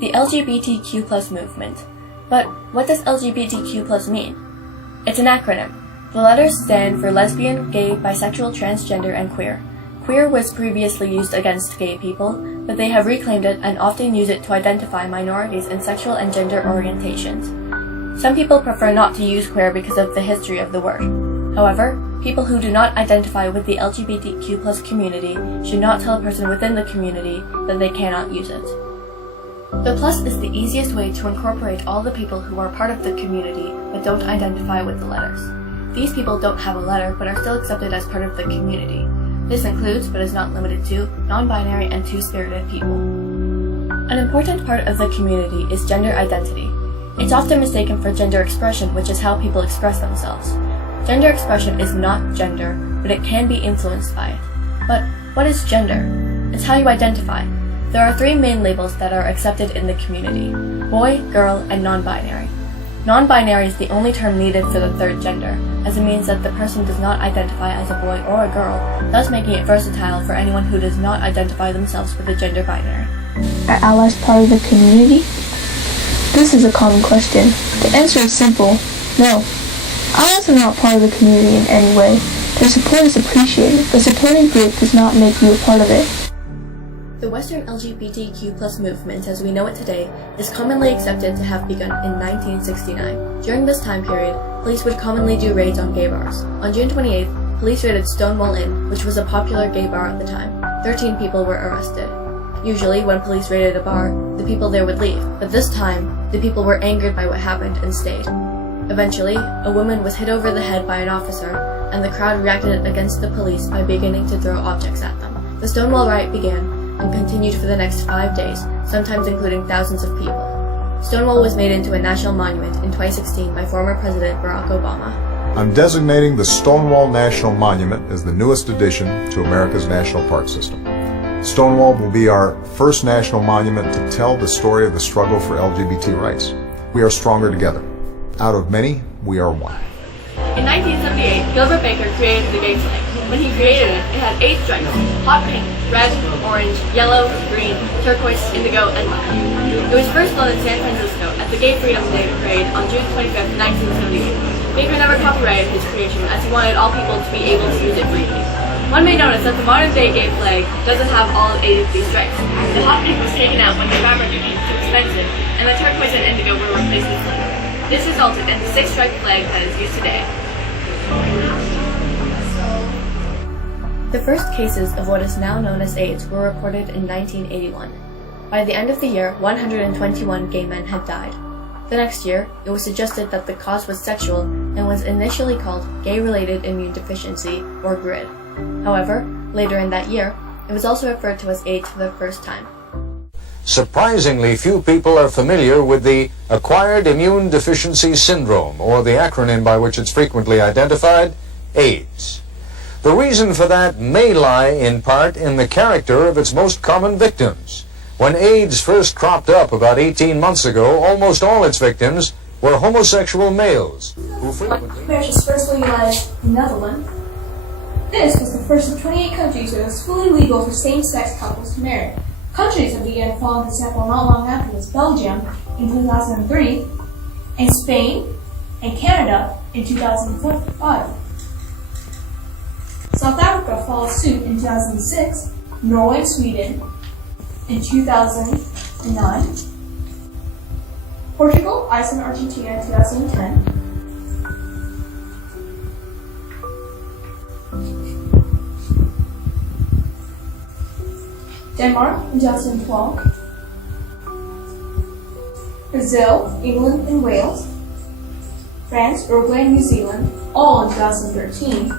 The LGBTQ+ movement. But what does LGBTQ+ mean? It's an acronym. The letters stand for lesbian, gay, bisexual, transgender, and queer. Queer was previously used against gay people, but they have reclaimed it and often use it to identify minorities in sexual and gender orientations. Some people prefer not to use queer because of the history of the word. However, people who do not identify with the LGBTQ+ community should not tell a person within the community that they cannot use it. The plus is the easiest way to incorporate all the people who are part of the community but don't identify with the letters. These people don't have a letter but are still accepted as part of the community. This includes, but is not limited to, non-binary and two-spirited people. An important part of the community is gender identity. It's often mistaken for gender expression, which is how people express themselves. Gender expression is not gender, but it can be influenced by it. But what is gender? It's how you identify. There are 3 main labels that are accepted in the community: boy, girl, and non-binary. Non-binary is the only term needed for the third gender, as it means that the person does not identify as a boy or a girl, thus making it versatile for anyone who does not identify themselves with the gender binary. Are allies part of the community? This is a common question. The answer is simple: no. Allies are not part of the community in any way. Their support is appreciated, but supporting group does not make you a part of it. The Western LGBTQ+ movement as we know it today is commonly accepted to have begun in 1969. During this time period, police would commonly do raids on gay bars. On June 28th, police raided Stonewall Inn, which was a popular gay bar at the time. 13 people were arrested. Usually, when police raided a bar, the people there would leave, but this time, the people were angered by what happened and stayed. Eventually, a woman was hit over the head by an officer, and the crowd reacted against the police by beginning to throw objects at them. The Stonewall riot began, and continued for the next 5 days, sometimes including thousands of people. Stonewall was made into a national monument in 2016 by former President Barack Obama. I'm designating the Stonewall National Monument as the newest addition to America's national park system. Stonewall will be our first national monument to tell the story of the struggle for LGBT rights. We are stronger together. Out of many, we are one. In 1978, Gilbert Baker created the gay flag. When he created it, it had 8 stripes: hot pink, red, orange, yellow, green, turquoise, indigo, and black. It was first flown in San Francisco at the Gay Freedom Day Parade on June 25, 1978. Baker never copyrighted his creation as he wanted all people to be able to use it freely. One may notice that the modern-day gay flag doesn't have all 8 of these stripes. The hot pink was taken out when the fabric became too expensive, and the turquoise and indigo were replaced with blue. This resulted in the 6-striped flag that is used today. The first cases of what is now known as AIDS were reported in 1981. By the end of the year, 121 gay men had died. The next year, it was suggested that the cause was sexual and was initially called gay-related immune deficiency, or GRID. However, later in that year, it was also referred to as AIDS for the first time. Surprisingly few people are familiar with the Acquired Immune Deficiency Syndrome, or the acronym by which it's frequently identified, AIDS. The reason for that may lie in part in the character of its most common victims. When AIDS first cropped up about 18 months ago, almost all its victims were homosexual males, who frequently... Marriage was first legalized in the Netherlands. This was the first of 28 countries where it was fully legal for same-sex couples to marry. Countries that began following this example not long after was Belgium in 2003, and Spain and Canada in 2005. South Africa followed suit in 2006, Norway and Sweden in 2009, Portugal, Iceland, Argentina in 2010, Denmark in 2012, Brazil, England, and Wales, France, Uruguay, and New Zealand, all in 2013,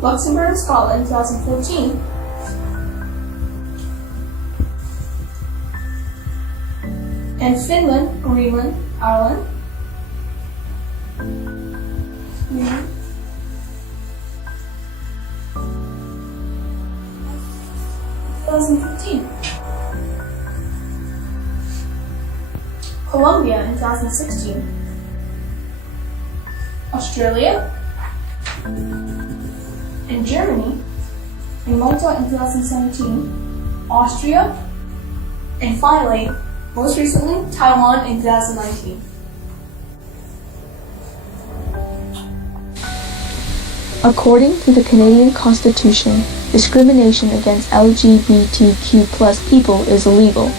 Luxembourg and Scotland in 2014, and Finland, Greenland, Ireland, 2015. Colombia in 2016, Australia, in Germany, in Malta in 2017, Austria, and finally, most recently, Taiwan in 2019. According to the Canadian Constitution, discrimination against LGBTQ+ people is illegal.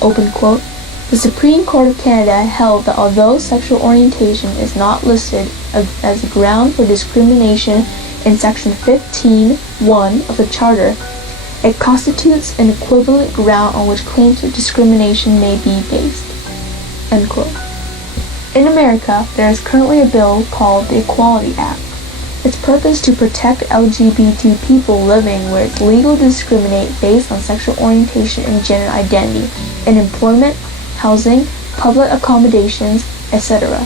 Open quote. The Supreme Court of Canada held that although sexual orientation is not listed as a ground for discrimination in Section 15(1) of the Charter, it constitutes an equivalent ground on which claims of discrimination may be based. End quote. In America, there is currently a bill called the Equality Act. Its purpose to protect LGBT people living where it's legal to discriminate based on sexual orientation and gender identity in employment, housing, public accommodations, etc.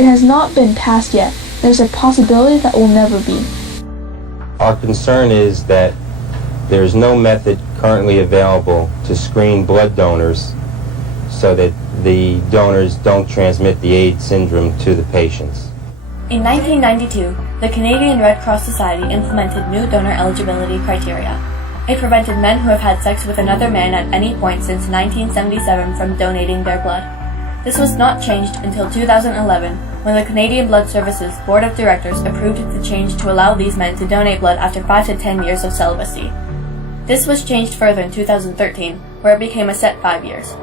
It has not been passed yet. There's a possibility that will never be. Our concern is that there is no method currently available to screen blood donors so that the donors don't transmit the AIDS syndrome to the patients. In 1992, the Canadian Red Cross Society implemented new donor eligibility criteria. It prevented men who have had sex with another man at any point since 1977 from donating their blood. This was not changed until 2011, when the Canadian Blood Services Board of Directors approved the change to allow these men to donate blood after 5 to 10 years of celibacy. This was changed further in 2013, where it became a set 5 years.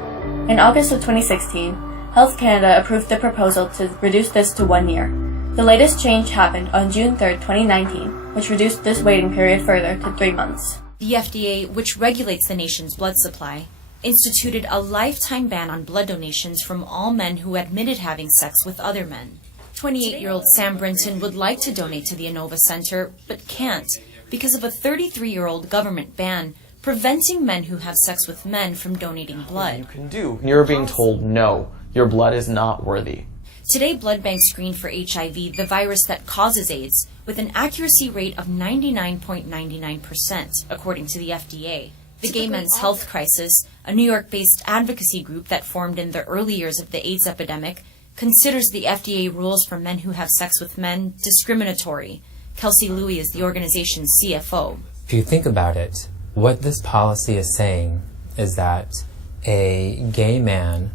In August of 2016, Health Canada approved the proposal to reduce this to 1 year. The latest change happened on June 3, 2019, which reduced this waiting period further to 3 months. The FDA, which regulates the nation's blood supply, instituted a lifetime ban on blood donations from all men who admitted having sex with other men. 28-year-old Sam Brinton would like to donate to the Inova Center, but can't because of a 33-year-old government ban preventing men who have sex with men from donating blood. You can do. You're being told no, your blood is not worthy. Today, blood banks screen for HIV, the virus that causes AIDS, with an accuracy rate of 99.99%, according to the FDA. The Gay Men's Health Crisis, a New York-based advocacy group that formed in the early years of the AIDS epidemic, considers the FDA rules for men who have sex with men discriminatory. Kelsey Louie is the organization's CFO. If you think about it, what this policy is saying is that a gay man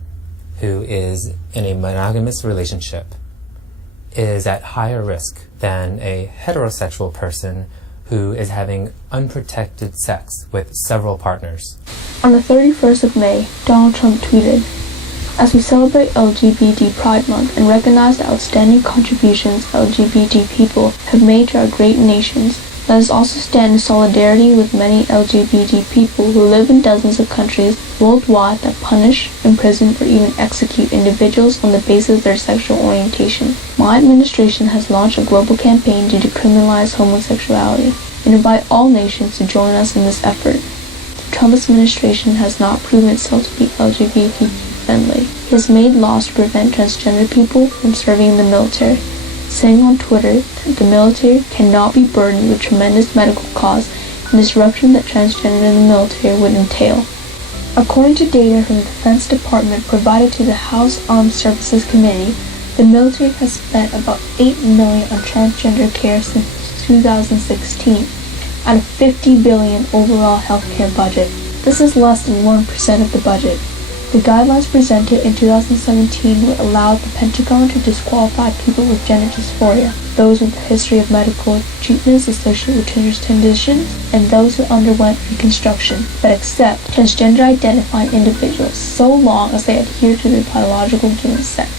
who is in a monogamous relationship is at higher risk than a heterosexual person who is having unprotected sex with several partners. On the 31st of May, Donald Trump tweeted, "As we celebrate LGBT Pride Month and recognize the outstanding contributions LGBT people have made to our great nations, let us also stand in solidarity with many LGBT people who live in dozens of countries worldwide that punish, imprison, or even execute individuals on the basis of their sexual orientation. My administration has launched a global campaign to decriminalize homosexuality and invite all nations to join us in this effort. The Trump administration has not proven itself to be LGBT friendly. It has made laws to prevent transgender people from serving in the military, saying on Twitter that the military cannot be burdened with tremendous medical costs and disruption that transgender in the military would entail." According to data from the Defense Department provided to the House Armed Services Committee, the military has spent about $8 million on transgender care since 2016, out of $50 billion overall healthcare budget. This is less than 1% of the budget. The guidelines presented in 2017 would allow the Pentagon to disqualify people with gender dysphoria, those with a history of medical treatments associated with transgender conditions, and those who underwent reconstruction, but accept transgender-identifying individuals so long as they adhere to their biological given sex.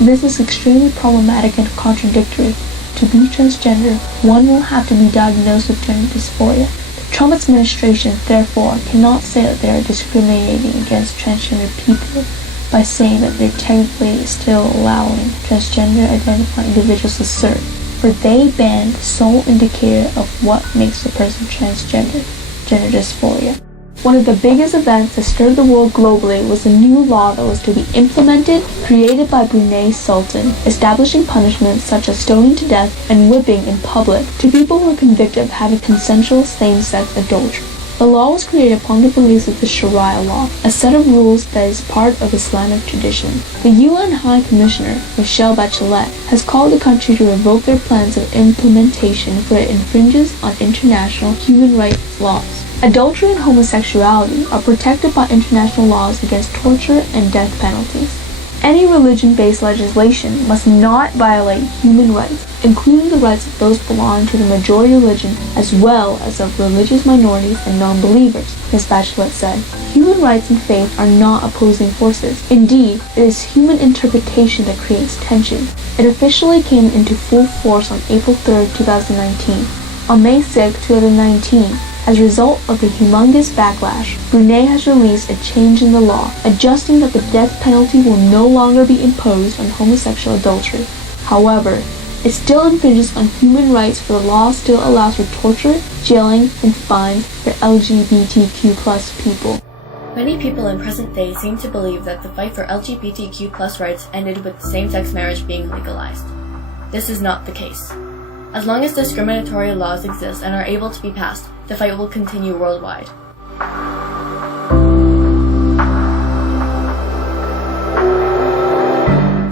This is extremely problematic and contradictory. To be transgender, one will have to be diagnosed with gender dysphoria. The Trump administration, therefore, cannot say that they are discriminating against transgender people by saying that they're technically still allowing transgender-identifying individuals to serve, for they ban the sole indicator of what makes a person transgender, gender dysphoria. One of the biggest events that stirred the world globally was a new law that was to be implemented, created by Brunei Sultan, establishing punishments such as stoning to death and whipping in public to people who are convicted of having consensual same-sex adultery. The law was created upon the beliefs of the Sharia law, a set of rules that is part of Islamic tradition. The UN High Commissioner, Michelle Bachelet, has called the country to revoke their plans of implementation for it infringes on international human rights laws. Adultery and homosexuality are protected by international laws against torture and death penalties. Any religion-based legislation must not violate human rights, including the rights of those belonging to the majority religion as well as of religious minorities and non-believers, Ms. Bachelet said. Human rights and faith are not opposing forces. Indeed, it is human interpretation that creates tension. It officially came into full force on April 3, 2019. On May 6, 2019, as a result of the humongous backlash, Brunei has released a change in the law, adjusting that the death penalty will no longer be imposed on homosexual adultery. However, it still infringes on human rights, for the law still allows for torture, jailing, and fines for LGBTQ+ people. Many people in present day seem to believe that the fight for LGBTQ+ rights ended with same-sex marriage being legalized. This is not the case. As long as discriminatory laws exist and are able to be passed, the fight will continue worldwide.